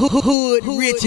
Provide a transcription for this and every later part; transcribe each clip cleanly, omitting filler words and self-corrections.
Hood rich.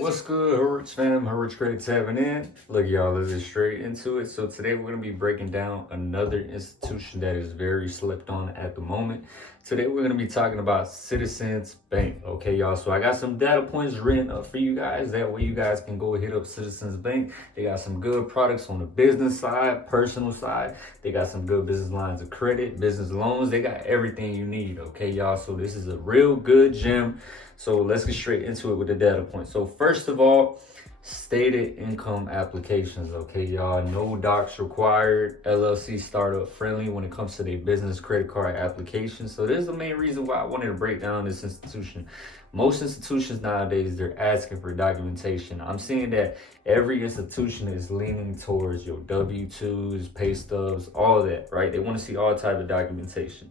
What's good, Hood Rich fam? Hood Rich Credit tapping in. Look, y'all, let's get straight into it. So today we're going to be breaking down another institution that is very slept on at the moment. Today we're going to be talking about Citizens Bank. Okay, y'all. So I got some data points written up for you guys. That way you guys can go hit up Citizens Bank. They got some good products on the business side, personal side. They got some good business lines of credit, business loans. They got everything you need. Okay, y'all. So this is a real good gem. So let's get straight into it with the data points. So first of all, stated income applications. Okay, y'all, no docs required, LLC startup friendly when it comes to their business credit card applications. So this is the main reason why I wanted to break down this institution. Most institutions nowadays, they're asking for documentation. I'm seeing that every institution is leaning towards your W-2s, pay stubs, all of that, right? They want to see all type of documentation.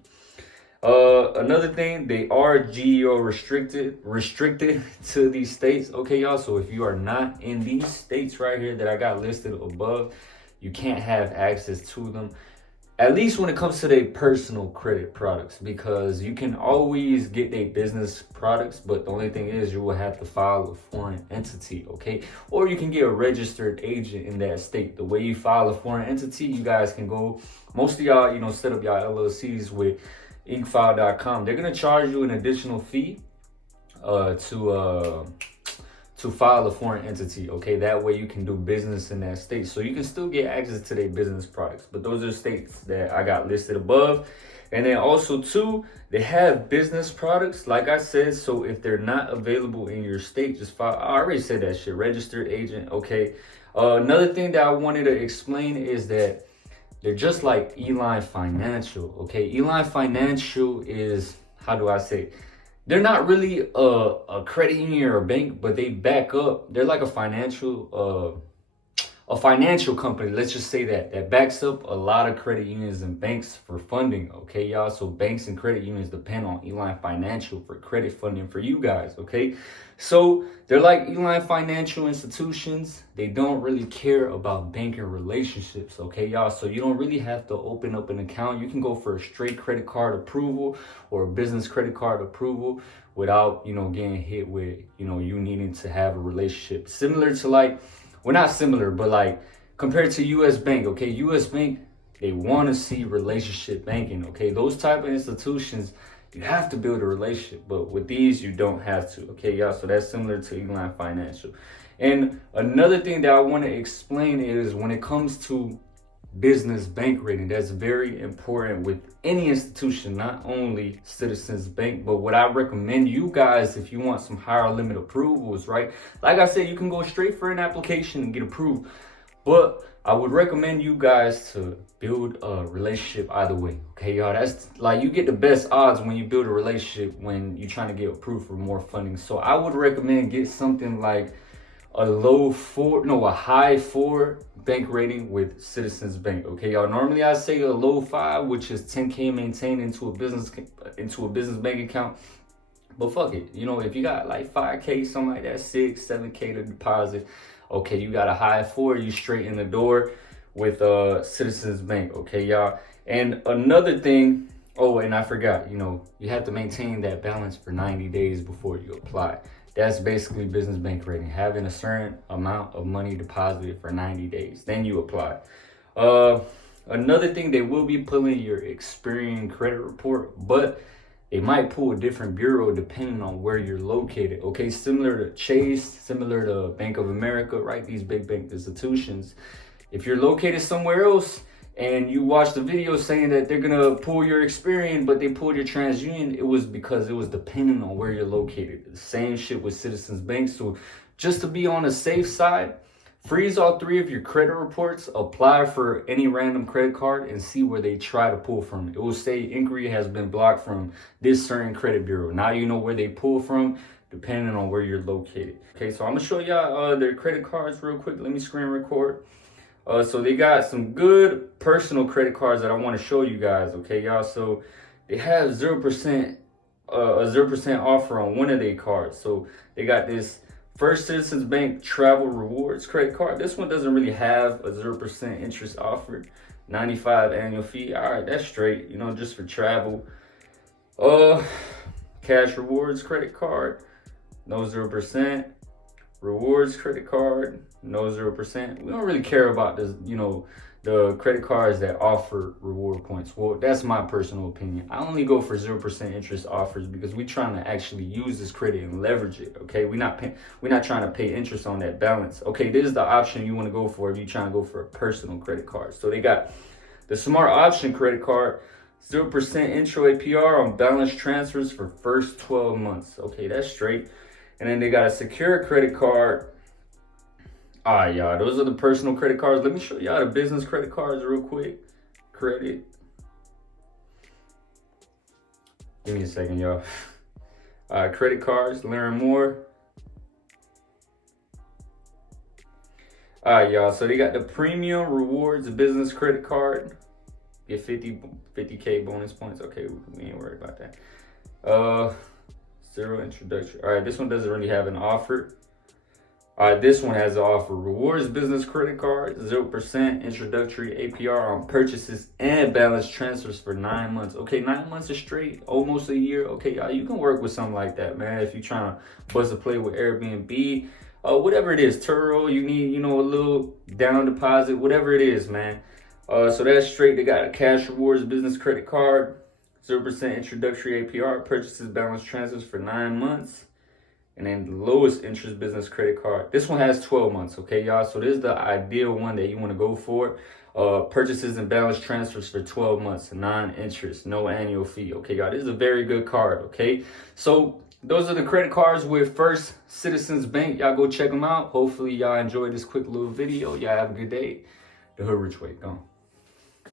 Another thing, they are geo restricted to these states. Okay, y'all. So if you are not in these states right here that I got listed above, you can't have access to them. At least when it comes to their personal credit products, because you can always get their business products, but the only thing is you will have to file a foreign entity, okay? Or you can get a registered agent in that state. The way you file a foreign entity, you guys can go, most of y'all, set up y'all LLCs with inkfile.com. They're gonna charge you an additional fee to file a foreign entity. Okay, that way you can do business in that state, so you can still get access to their business products. But those are states that I got listed above. And then also too, they have business products, like I said. So if they're not available in your state, just file. I already said that shit. Registered agent. Okay. Another thing that I wanted to explain is that they're just like Eline Financial, okay? Eline Financial is, how do I say? They're not really a credit union or a bank, but they back up. They're like a financial company, let's just say that backs up a lot of credit unions and banks for funding, okay, y'all? So banks and credit unions depend on Eline Financial for credit funding for you guys, okay? So they're like Eline Financial institutions. They don't really care about banking relationships, okay, y'all? So you don't really have to open up an account. You can go for a straight credit card approval or a business credit card approval without, getting hit with, you needing to have a relationship. Similar to well, not similar, but like compared to US Bank, okay? US Bank, they want to see relationship banking, okay? Those type of institutions, you have to build a relationship, but with these, you don't have to, okay, y'all? So that's similar to Eline Financial. And another thing that I want to explain is when it comes to business bank rating, that's very important with any institution, not only Citizens Bank, but what I recommend you guys, if you want some higher limit approvals, right? Like I said, you can go straight for an application and get approved, but I would recommend you guys to build a relationship either way, okay, y'all? That's like, you get the best odds when you build a relationship when you're trying to get approved for more funding. So I would recommend get something like a high 4 bank rating with Citizens Bank, okay, y'all? Normally I say a low 5, which is 10K maintained into a business bank account. But fuck it, if you got like 5K, something like that, 6, 7K to deposit, okay, you got a high 4, you straight in the door with Citizens Bank, okay, y'all? And another thing, and I forgot, you have to maintain that balance for 90 days before you apply. That's basically business bank rating, having a certain amount of money deposited for 90 days. Then you apply. Another thing, they will be pulling your Experian credit report, but they might pull a different bureau depending on where you're located. Okay, similar to Chase, similar to Bank of America, right? These big bank institutions. If you're located somewhere else, and you watch the video saying that they're gonna pull your Experian, but they pulled your TransUnion, it was because it was dependent on where you're located. The same shit with Citizens Bank. So just to be on the safe side, freeze all 3 of your credit reports, apply for any random credit card, and see where they try to pull from. It will say inquiry has been blocked from this certain credit bureau. Now you know where they pull from, depending on where you're located. Okay, so I'm gonna show y'all their credit cards real quick. Let me screen record. So they got some good personal credit cards that I want to show you guys, okay, y'all? So they have 0%, a 0% offer on one of their cards. So they got this First Citizens Bank Travel Rewards credit card. This one doesn't really have a 0% interest offered. 95 annual fee. All right, that's straight, just for travel. Cash Rewards credit card. no 0%. Rewards credit card, no 0%. We don't really care about this, the credit cards that offer reward points. Well, that's my personal opinion. I only go for 0% interest offers because we're trying to actually use this credit and leverage it. Okay, we're not trying to pay interest on that balance. Okay, this is the option you want to go for if you're trying to go for a personal credit card. So they got the Smart Option credit card, 0% intro APR on balance transfers for first 12 months. Okay, that's straight. And then they got a secure credit card. All right, y'all, those are the personal credit cards. Let me show y'all the business credit cards real quick. Credit. Give me a second, y'all. All right, credit cards, learn more. All right, y'all, so they got the premium rewards business credit card. Get 50K bonus points. Okay, we ain't worried about that. Zero introduction. All right, this one doesn't really have an offer. All right, this one has an offer. Rewards business credit card, 0% introductory APR on purchases and balance transfers for 9 months. Okay, 9 months is straight, almost a year. Okay, y'all, you can work with something like that, man. If you're trying to bust a play with Airbnb, whatever it is, Turo, you need, a little down deposit, whatever it is, man. So that's straight. They got a cash rewards business credit card, 0% introductory APR, purchases balance transfers for 9 months. And then the lowest interest business credit card. This one has 12 months, okay, y'all? So this is the ideal one that you want to go for. Purchases and balance transfers for 12 months, non-interest, no annual fee, okay, y'all? This is a very good card, okay? So those are the credit cards with First Citizens Bank. Y'all go check them out. Hopefully y'all enjoyed this quick little video. Y'all have a good day. The Hood Rich Way, gone.